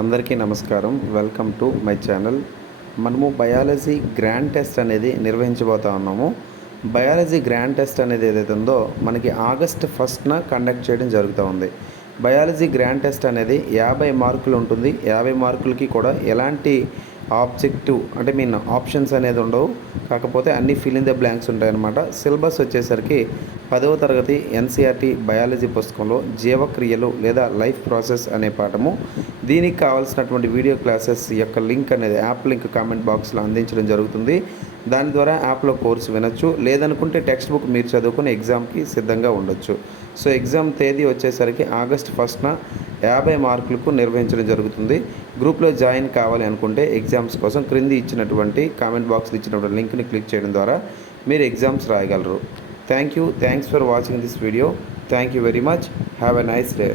అందరికీ నమస్కారం. Welcome to my channel. మనము బయాలజీ గ్రాండ్ టెస్ట్ అనేది నిర్వహించబోతా ఉన్నాము. బయాలజీ గ్రాండ్ టెస్ట్ అనేది ఏదైతే ఉందో మనకి ఆగస్ట్ 1న కండక్ట్ చేయడం జరుగుతూ ఉంది. బయాలజీ గ్రాండ్ టెస్ట్ అనేది 50 మార్కులు ఉంటుంది. 50 మార్కులకి కూడా ఎలాంటి ఆబ్జెక్టివ్ ఆప్షన్స్ అనేది ఉండవు. కాకపోతే అన్ని ఫిల్ ఇన్ ద బ్లాంక్స్ ఉంటాయన్నమాట. సిలబస్ వచ్చేసరికి 10వ తరగతి ఎన్సీఆర్టీ బయాలజీ పుస్తకంలో జీవక్రియలు లేదా లైఫ్ ప్రాసెస్ అనే పాఠము. దీనికి కావాల్సినటువంటి వీడియో క్లాసెస్ యొక్క లింక్ అనేది యాప్ లింక్ కామెంట్ బాక్స్లో అందించడం జరుగుతుంది. దాని ద్వారా యాప్లో కోర్సు వినొచ్చు. లేదనుకుంటే టెక్స్ట్ బుక్ మీరు చదువుకుని ఎగ్జామ్కి సిద్ధంగా ఉండొచ్చు. సో ఎగ్జామ్ తేదీ వచ్చేసరికి ఆగస్ట్ 1న 50 మార్కులకు నిర్వహించడం జరుగుతుంది. గ్రూప్లో జాయిన్ కావాలి అనుకుంటే ఎగ్జామ్స్ కోసం క్రింది ఇచ్చినటువంటి కామెంట్ బాక్స్లో ఇచ్చినటువంటి లింక్ని క్లిక్ చేయడం ద్వారా మీరు ఎగ్జామ్స్ రాయగలరు. Thanks for watching this video. Thank you very much. Have a nice day.